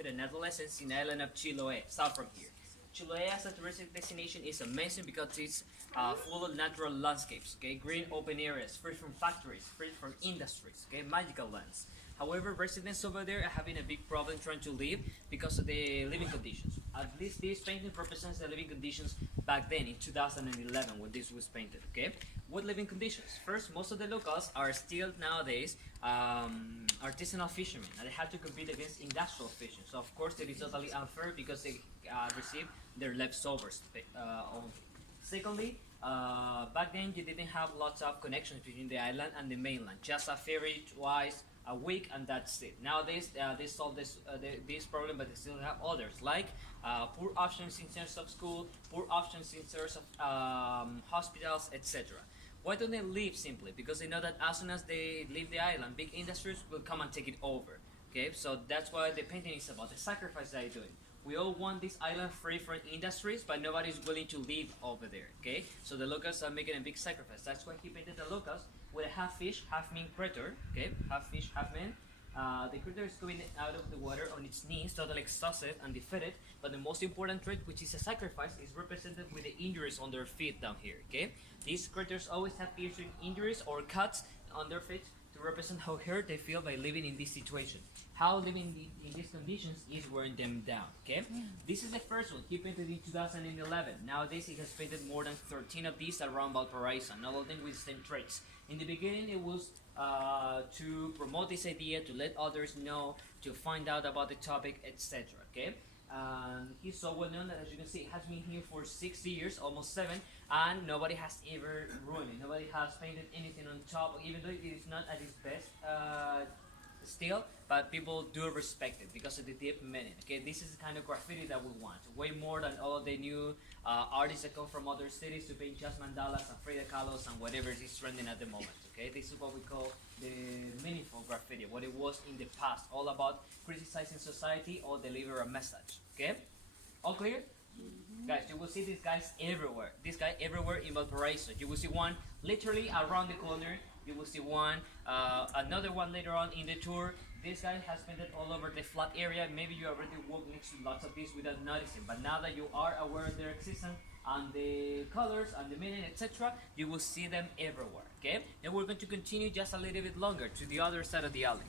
childhood and adolescence in the island of Chiloé, south from here. Chiloé as a touristic destination is amazing because it's full of natural landscapes, okay, green open areas, free from factories, free from industries, okay, magical lands. However, residents over there are having a big problem trying to live because of the living conditions. At least this painting represents the living conditions back then in 2011 when this was painted, okay? What living conditions? First, most of the locals are still nowadays artisanal fishermen, and they have to compete against industrial fishing. So of course it is totally unfair because they receive their leftovers only. Secondly, back then you didn't have lots of connections between the island and the mainland, just a ferry twice a week and that's it. Nowadays they solve this problem, but they still have others like poor options in terms of school, poor options in terms of hospitals, etc. Why don't they leave simply? Because they know that as soon as they leave the island, big industries will come and take it over. Okay, so that's why the painting is about the sacrifice they're doing. We all want this island free from industries, but nobody's willing to live over there, okay? So the locals are making a big sacrifice. That's why he painted the locals with a half fish, half man critter, okay? Half fish, half man. The critter is going out of the water on its knees, totally exhausted and defeated, but the most important trait, which is a sacrifice, is represented with the injuries on their feet down here, okay? These critters always have piercing injuries or cuts on their feet to represent how hurt they feel by living in this situation. How living in these conditions is wearing them down, okay? This is the first one. He painted in 2011. Nowadays he has painted more than 13 of these around Valparaiso, and all of them with the same traits. In the beginning it was to promote this idea, to let others know, to find out about the topic, etc. Okay? He's so well known that, as you can see, has been here for 6 years, almost 7, and nobody has ever ruined it. Nobody has painted anything on top, even though it is not at its best still, but people do respect it because of the deep meaning. Okay, this is the kind of graffiti that we want, way more than all of the new artists that come from other cities to paint just mandalas and Frida Kahlos and whatever is trending at the moment. Okay, this is what we call the meaningful graffiti, what it was in the past, all about criticizing society or deliver a message. Okay, all clear? Guys, you will see these guys everywhere. This guy everywhere in Valparaiso. You will see one literally around the corner. You will see one, another one later on in the tour. This guy has painted all over the flat area. Maybe you already walked next to lots of these without noticing, but now that you are aware of their existence and the colors and the meaning, etc., you will see them everywhere. Okay? And we're going to continue just a little bit longer to the other side of the alley.